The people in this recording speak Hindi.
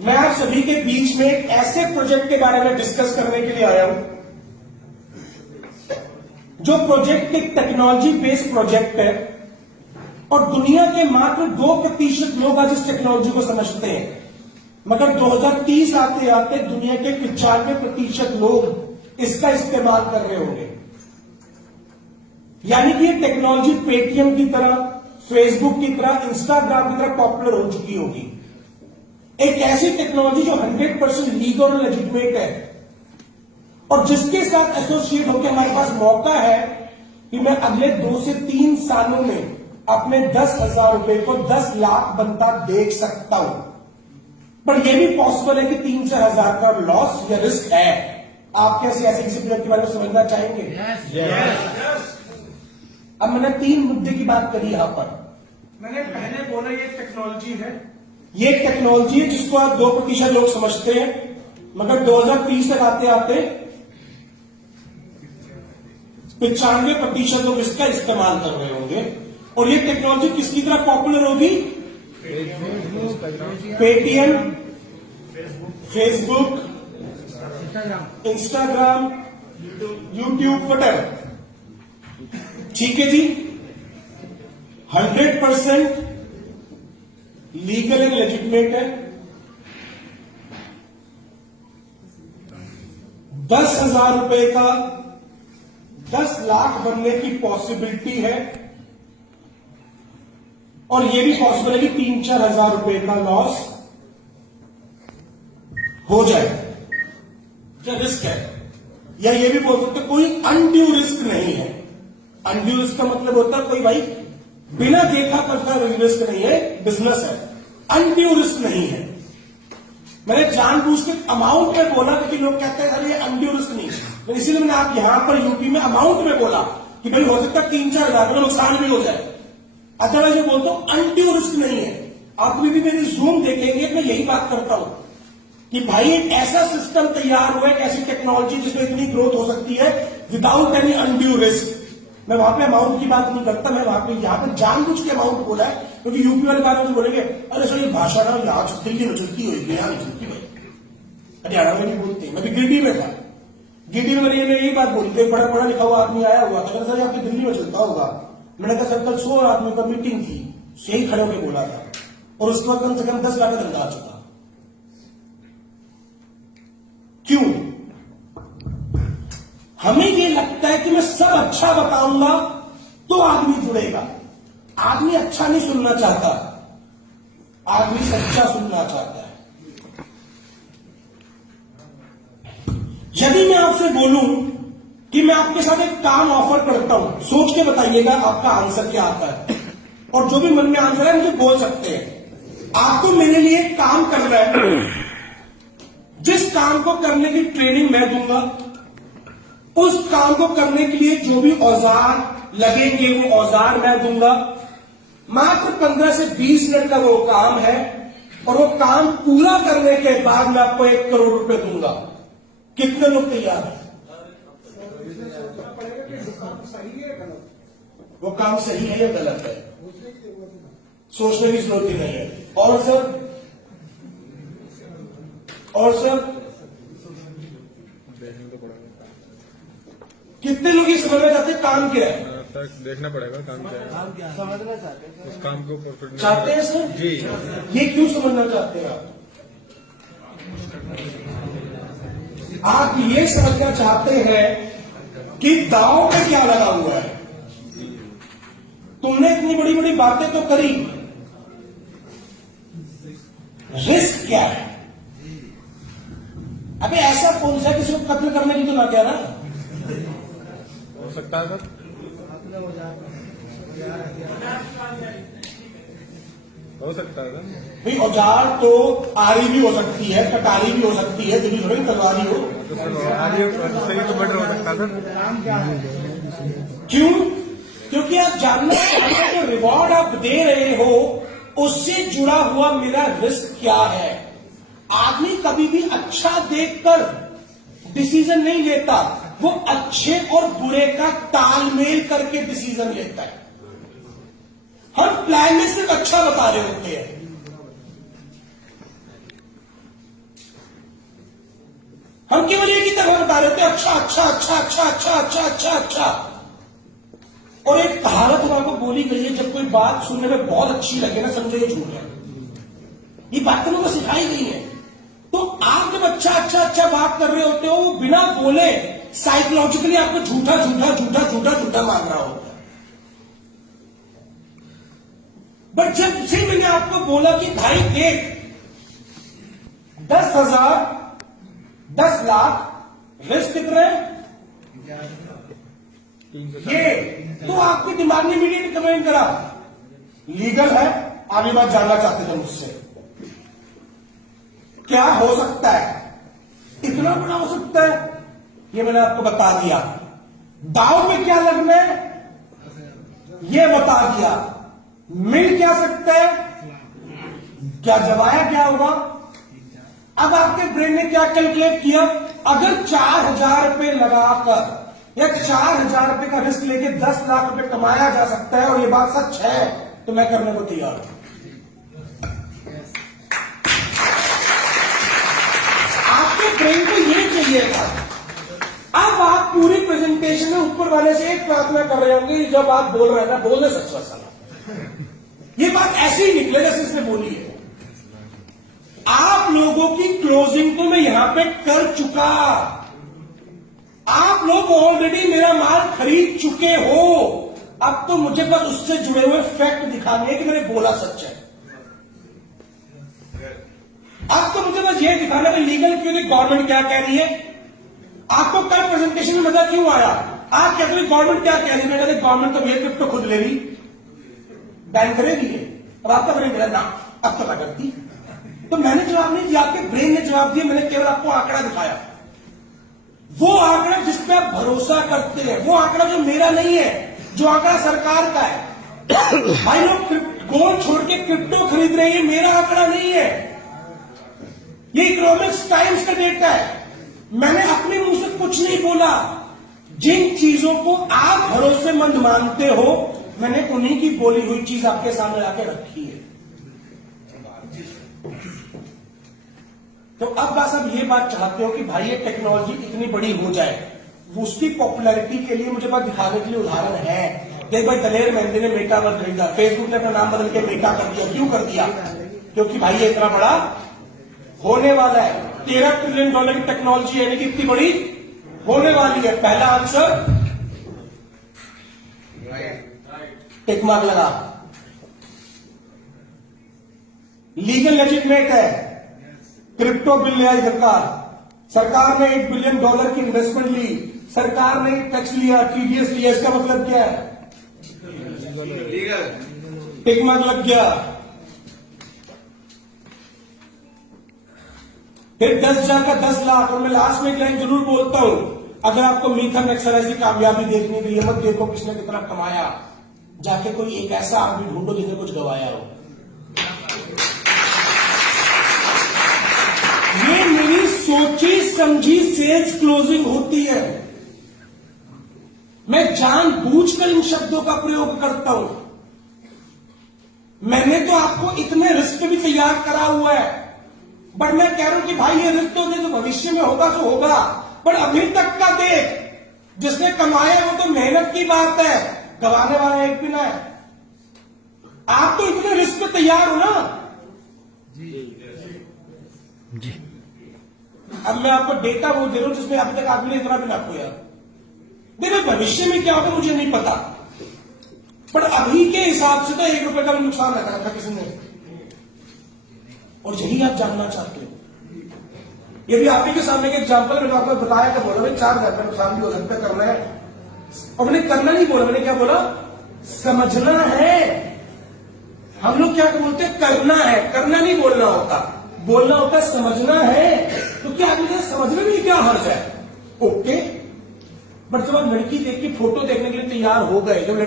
मैं आप सभी के बीच में एक ऐसे प्रोजेक्ट के बारे में डिस्कस करने के लिए आया हूं, जो प्रोजेक्ट एक टेक्नोलॉजी बेस्ड प्रोजेक्ट है और दुनिया के मात्र 2% लोग आज इस टेक्नोलॉजी को समझते हैं, मगर 2030 आते आते दुनिया के 95% लोग इसका इस्तेमाल कर रहे होंगे। यानी कि ये टेक्नोलॉजी पेटीएम की तरह, फेसबुक की तरह, इंस्टाग्राम की तरह पॉपुलर हो चुकी होगी। एक ऐसी टेक्नोलॉजी जो 100% लीगल और लेजिटिमेट है और जिसके साथ एसोसिएट होकर हमारे पास मौका है कि मैं अगले 2 से 3 सालों में अपने 10,000 रुपए को 10 लाख बनता देख सकता हूं। पर यह भी पॉसिबल है कि 3 से 1000 का लॉस या रिस्क है। आप कैसे ऐसे किसी प्रोजेक्ट के बारे में समझना चाहेंगे? yes. अब मैंने 3 मुद्दे की बात करी यहां पर। मैंने पहले बोला ये टेक्नोलॉजी है, ये एक टेक्नोलॉजी है जिसको आप 2% लोग समझते हैं, मगर 2030 तक आते आते 95% लोग इसका इस्तेमाल कर रहे होंगे। और ये टेक्नोलॉजी किसकी तरह पॉपुलर होगी? Paytm, Facebook, Instagram, YouTube, whatever. ठीक है जी, 100% लीगल एंड लेजिटिमेट है। 10,000 रुपए का 10 लाख बनने की पॉसिबिलिटी है और यह भी पॉसिबल है कि 3-4 हजार रुपए का लॉस हो जाए। क्या रिस्क है? या ये भी बोल सकते कोई अनड्यू रिस्क नहीं है। अनड्यू रिस्क का मतलब होता है कोई भाई बिना देखा करता रिस्क नहीं है, बिजनेस है। अनड्यू रिस्क नहीं है। मैंने जानबूझ के अमाउंट में बोला क्योंकि लोग कहते हैं अरे ये अनड्यू रिस्क नहीं है, इसीलिए मैंने आप यहां पर यूपी में अमाउंट में बोला कि भाई हो सकता है 3-4 हजार का नुकसान भी हो जाए। अदरवाइज मैं बोलता हूं अनड्यू रिस्क नहीं है। आप भी मेरी जूम देखेंगे, मैं यही बात करता हूं कि भाई एक ऐसा सिस्टम तैयार हुआ है, एक ऐसी टेक्नोलॉजी जिसमें इतनी ग्रोथ हो सकती है विदाउट एनी अनड्यू रिस्क। मैं वहां पे अमाउंट की बात नहीं करता, मैं वहां पे यहां पे जानबूझ के अमाउंट बोला है क्योंकि यूपी वाले बारे में बोलेंगे अरे सर ये भाषा ना यहाँ दिल्ली में चलती होगी, यहां नहीं चलती भाई, हरियाणा में नहीं बोलते। मैं भी गिरडी में था, गिरडी में मैंने यही बात बोली थी। बड़ा पढ़ा लिखा हुआ आदमी आया हुआ था, सर आपकी दिल्ली में चलता होगा। मैंने कहा सर कल 100 आदमी का मीटिंग थी, सही खड़े होकर बोला था और उसके बाद कम से कम 10 लाख का धंधा आ चुका। क्यों? हमें ये लगता है कि मैं सब अच्छा बताऊंगा तो आदमी जुड़ेगा। आदमी अच्छा नहीं सुनना चाहता, आदमी सच्चा सुनना चाहता है। यदि मैं आपसे बोलूं कि मैं आपके साथ एक काम ऑफर करता हूं, सोच के बताइएगा आपका आंसर क्या आता है, और जो भी मन में आंसर है मुझे बोल सकते हैं। आपको मेरे लिए एक काम करना है, जिस काम को करने की ट्रेनिंग मैं दूंगा, उस काम को करने के लिए जो भी औजार लगेंगे वो औजार मैं दूंगा। मात्र 15 से 20 मिनट का वो काम है और वो काम पूरा करने के बाद मैं आपको 1 करोड़ रुपए दूंगा। कितने लोग तैयार हैं? वो काम सही है या गलत है? सोचने की जरूरत ही नहीं है। और सर कितने लोग ये समझना चाहते हैं काम क्या है? तक देखना पड़ेगा काम क्या है, समझना चाहते हैं उस काम को प्रॉफिट चाहते हैं सर जी। ये क्यों समझना चाहते हैं आप ये समझना चाहते हैं कि दांव पे क्या लगा हुआ है। तुमने इतनी बड़ी बड़ी बातें तो करी, रिस्क क्या है? अबे ऐसा कौन सा किसी को कत्ल करने की तो ना कह रहा। हो सकता है सर, हो सकता है सर। भाई औजार तो आरी भी हो सकती है, कटारी भी हो सकती है, जब थोड़ी तलवारी हो तो सही तो बेटर हो सकता है सर। क्यों? क्योंकि आप जानना चाहते हैं जो रिवॉर्ड आप दे रहे हो उससे जुड़ा हुआ मेरा रिस्क क्या है। आदमी कभी भी अच्छा देखकर डिसीजन नहीं लेता, वो अच्छे और बुरे का तालमेल करके डिसीजन लेता है। हम प्लान में सिर्फ अच्छा बता रहे होते हैं। हम केवल एक ही तरह बता रहे थे, अच्छा अच्छा अच्छा अच्छा अच्छा अच्छा अच्छा अच्छा। और एक कहावत हमारे बोली गई है, जब कोई बात सुनने में बहुत अच्छी लगे ना, समझो ये झूठ है। ये बातें लोगों को सिखाई गई है। तो आप जब अच्छा अच्छा अच्छा बात कर रहे होते हो, वो बिना बोले साइकोलॉजिकली आपको झूठा झूठा झूठा झूठा झूठा मांग रहा होता है। बट जब से मैंने आपको बोला कि भाई देख, 10,000 10 लाख रिस्क कितना है ये, तो आपके दिमाग ने इमीडिएट कमेंट करा लीगल है। आगे बात जानना चाहते थे मुझसे, क्या हो सकता है, इतना बड़ा हो सकता है, ये मैंने आपको बता दिया। दाव में क्या लगना है ये बता दिया। मिल क्या सकता है, क्या जमाया क्या होगा। अब आपके ब्रेन ने क्या कैलकुलेट किया, अगर 4,000 रुपए लगाकर या 4,000 रुपए का रिस्क लेके 10 लाख रुपए कमाया जा सकता है, और ये बात सच है, तो मैं करने को तैयार हूं। आपके ब्रेन को ये चाहिए था। अब आप पूरी प्रेजेंटेशन में ऊपर वाले से एक प्रार्थना कर रहे होंगे, जब आप बोल रहे हैं ना, बोलने सच वसाला, ये बात ऐसी ही निकले जैसे इसने बोली है। आप लोगों की क्लोजिंग तो मैं यहां पे कर चुका, आप लोग ऑलरेडी मेरा माल खरीद चुके हो। अब तो मुझे बस उससे जुड़े हुए फैक्ट दिखाने हैं कि मैंने बोला सच है। अब तो मुझे बस ये दिखाना है लीगल क्यों नहीं, गवर्नमेंट क्या कह रही है। आपको कल प्रेजेंटेशन में मजा क्यों आया, आप कहते हैं गवर्नमेंट क्या कह रही है। मैं कहते गवर्नमेंट तो ये क्रिप्टो खुद ले रही, बैन करेगी है। अब आपका ब्रेन कह ना, अब तो क्या करती। तो मैंने जवाब नहीं दिया, आपके ब्रेन ने जवाब दिया। मैंने केवल आपको आंकड़ा दिखाया, वो आंकड़ा जिस पे आप भरोसा करते हैं, वो आंकड़ा जो मेरा नहीं है, जो आंकड़ा सरकार का है। भाई लोग गोल्ड छोड़ के क्रिप्टो खरीद रहे हैं, मेरा आंकड़ा नहीं है, ये इकोनॉमिक्स टाइम्स का डेटा है। मैंने अपने मुंह से कुछ नहीं बोला। जिन चीजों को आप भरोसेमंद मानते हो, मैंने उन्हीं की बोली हुई चीज आपके सामने आके रखी है। तो अब बस अब ये बात चाहते हो कि भाई ये टेक्नोलॉजी इतनी बड़ी हो जाए, उसकी पॉपुलैरिटी के लिए मुझे बात दिखाने के लिए उदाहरण है। देख भाई, दलेर मेहंदी ने मेटावर्स खरीदा, फेसबुक ने अपना नाम बदल के मेटा कर दिया। क्यों कर दिया, क्योंकि भाई ये इतना बड़ा होने वाला है। $13 ट्रिलियन की टेक्नोलॉजी यानी कि इतनी बड़ी होने वाली है। पहला आंसर टिक मार्क लगा, लीगल लेजिटिमेट है। क्रिप्टो बिल लिया सरकार ने $1 बिलियन की इन्वेस्टमेंट ली, सरकार ने टैक्स लिया, TDS लिया। इसका मतलब क्या है, लीगल, टिक मार्क लग गया। फिर 10,000 का 10 लाख। और मैं लास्ट में एक लाइन जरूर बोलता हूं, अगर आपको मीथन एक्सरसाइज की कामयाबी देखने के लिए मत देखो किसने कितना कमाया, जाके कोई एक ऐसा आदमी ढूंढो जिसने कुछ गवाया हो। ये मेरी सोची समझी सेल्स क्लोजिंग होती है। मैं जानबूझकर इन शब्दों का प्रयोग करता हूं। मैंने तो आपको इतने रिस्क भी तैयार करा हुआ है, बट मैं कह रहा हूं कि भाई ये रिस्क तो भविष्य में होगा तो होगा, पर अभी तक का देख, जिसने कमाया वो तो मेहनत की बात है, गवाने वाला एक भी ना है। आप तो इतने रिस्क पे तैयार हो ना जी। अब मैं आपको डेटा वो दे रहा हूं जिसमें अभी तक आदमी ने इतना भी ना खोया। देखो भविष्य में क्या होगा मुझे नहीं पता, पर अभी के हिसाब से तो ₹1 का भी नुकसान लगा था किसी ने, और यही आप जानना चाहते हो। यदि आप ही के सामने एक एग्जाम्पल मैंने आपको बताया तो बोला भाई 4,000 का नुकसान भी हो सकता है, करना है। और मैंने करना नहीं बोला, मैंने क्या बोला, समझना है। हम लोग क्या बोलते हैं, करना है, करना नहीं बोलना होता, बोलना होता है समझना है। तो क्या आदमी समझने में क्या हर्ज है, ओके। बट जब आप लड़की देख के फोटो देखने के लिए तैयार हो गए, जब